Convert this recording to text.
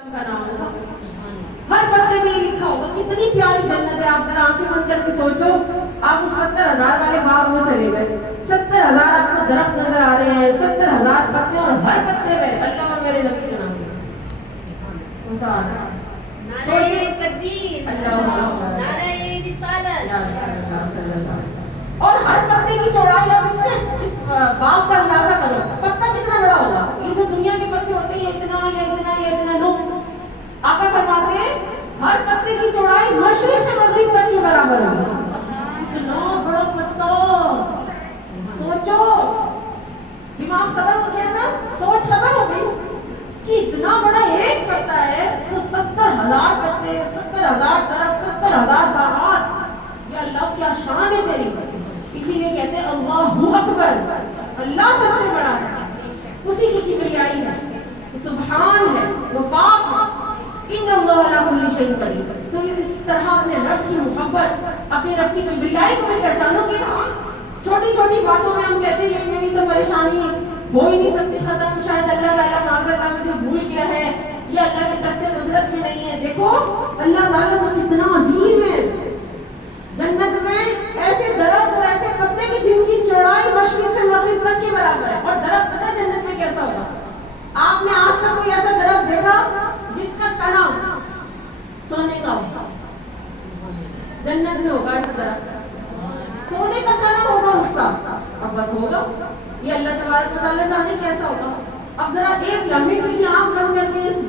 का नाम होगा, हर पत्ते में ये लिखा होगा। कितनी प्यारी जन्नत है। आप जरा आंखें बंद करके सोचो, आप 70,000 वाले बाग में चले गए, 70,000 आपको दरख्त नजर आ रहे हैं, 70,000 पत्ते, और हर पत्ते में अल्लाह और मेरे नबी का नाम है। और हर पत्ते की चौड़ाई, आप इससे इस बाग का अंदाजा करो, पत्ता कितना बड़ा होगा। ये जो दुनिया के पत्ते होते हैं, इतना या इतना या इतना, नो, आका फरमाते हैं हर पत्ते की चौड़ाई मशरिक से मगरिब तक के बराबर होगी। इतना बड़ा पत्ता, सोचो, दिमाग खत्म हो गया ना, सोच खत्म हो गई कि इतना बड़ा एक पत्ता है तो 70,000 पत्ते, 70,000 तरफ, 70,000 बागात। या अल्लाह क्या शान है तेरी। इसीलिए कहते हैं अल्लाहु अकबर, अल्लाह सबसे बड़ा है, उसी की किबरियाई है, सुभान है, वो पाक है। इन्नल्लाह अला कुल्ली शैइन कदीर। तो इस तरह अपने रब की मोहब्बत, अपने रब की किबरियाई को भी पहचानोगे। छोटी छोटी बातों में हम कहते हैं ये मेरी तो परेशानी हो ही नहीं सकती खत्म, शायद अल्लाह ताला नाज़र का मुझे भूल गया है, ये अल्लाह के दस्ते कुदरत में नहीं है। देखो अल्लाह ताला तो कितना अजीम है। जन्नत में ऐसे दरख्त और ऐसे पत्ते की जिनकी चौड़ाई मशरिक से मगरिब तक के बराबर है। और दरख्त पता है जन्नत में कैसा होगा? आपने आज तक कोई ऐसा दरख्त देखा जिसका तना सोने का होगा? जन्नत में होगा ऐसा दरख्त, सोने का तना होगा उसका। अब बस होगा, ये अल्लाह तबारक व तआला जाने कैसा होगा। अब जरा एक लम्हे के लिए आंख बंद करके इस